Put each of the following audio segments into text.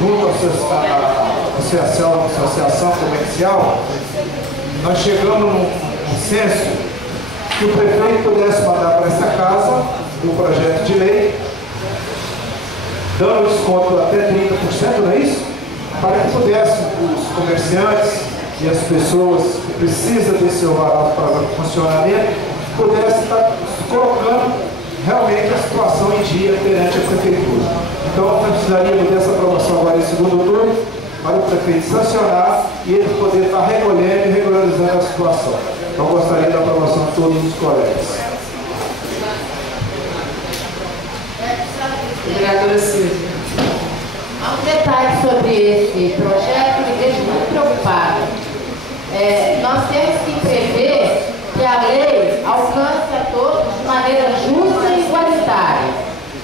junto à associação comercial, nós chegamos num consenso que o prefeito pudesse mandar para essa casa o projeto de lei, dando desconto até 30%, não é isso? Para que pudessem os comerciantes e as pessoas que precisam desse alvará para funcionamento, pudessem estar colocando realmente a situação em dia perante a prefeitura. Então, nós precisaríamos dessa aprovação agora em segundo turno, para o prefeito sancionar e ele poder estar recolhendo e regularizando a situação. Então, gostaria da aprovação de todos os colegas. Vereadora Silvia. Há um detalhe sobre esse projeto que me deixa muito preocupada. Nós temos que prever que a lei alcance a todos de maneira justa e igualitária.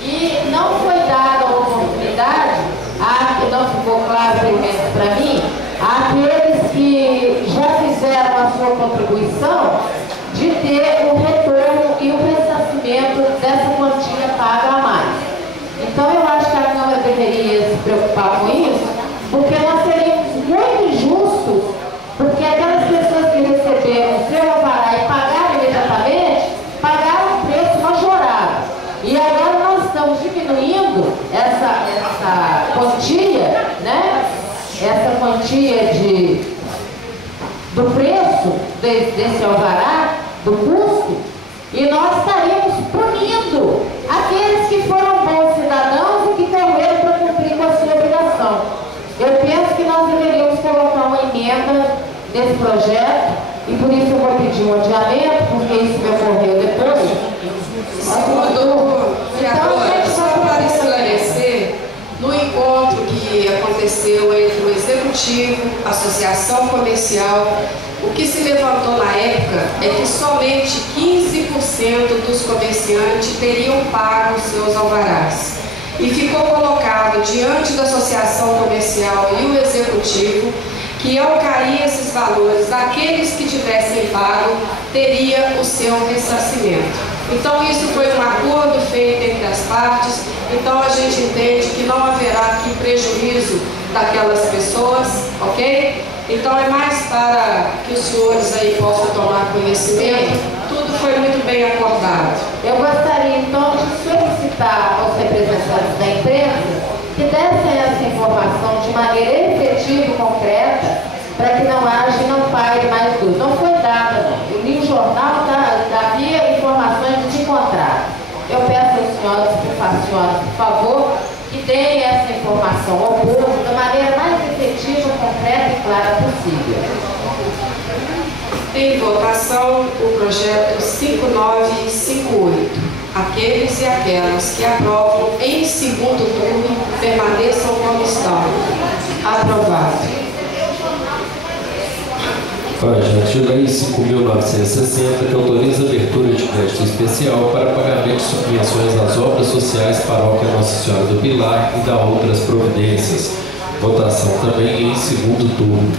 E não foi dada a oportunidade, que não ficou claro, pelo menos para mim, àqueles que já fizeram a sua contribuição de ter o retorno e o ressarcimento dessa quantia paga a mais. Então eu acho que a Câmara deveria se preocupar com isso, porque nós seríamos muito injustos, porque aquelas pessoas que receberam o seu alvará e pagaram imediatamente, pagaram um preço majorado. E agora nós estamos diminuindo essa quantia, né? Essa quantia do preço desse alvará, do custo, e nós estaríamos punindo aqueles que foram bons cidadãos e que correram para cumprir com a sua obrigação. Eu penso que nós deveríamos colocar uma emenda nesse projeto, e por isso eu vou pedir um adiamento, porque isso me ocorreu depois. Só para esclarecer, no encontro que aconteceu entre o Executivo, a Associação Comercial, o que se levantou na época é que somente 15% dos comerciantes teriam pago os seus alvarás. E ficou colocado diante da Associação Comercial e o Executivo que, ao cair esses valores, aqueles que tivessem pago teria o seu ressarcimento. Então isso foi um acordo feito entre as partes, então a gente entende que não haverá aqui prejuízo daquelas pessoas, ok? Então é mais para que os senhores aí possam tomar conhecimento, tudo foi muito bem acordado. Eu gostaria então de solicitar aos representantes da empresa que dessem essa informação de maneira efetiva e concreta, para que não haja e não paire mais dúvida. Não foi dada, não. Eu li o jornal, havia informações desencontradas. Eu peço aos senhores, por favor, que deem essa informação ao povo da maneira mais efetiva, concreta e clara possível. Em votação o projeto 5958. Aqueles e aquelas que aprovam em segundo turno permaneçam como estão. Aprovado. Projeto de Lei 5.960, que autoriza a abertura de crédito especial para pagamento de subvenções às obras sociais Paróquia Nossa Senhora do Pilar e da outras providências. Votação também em segundo turno.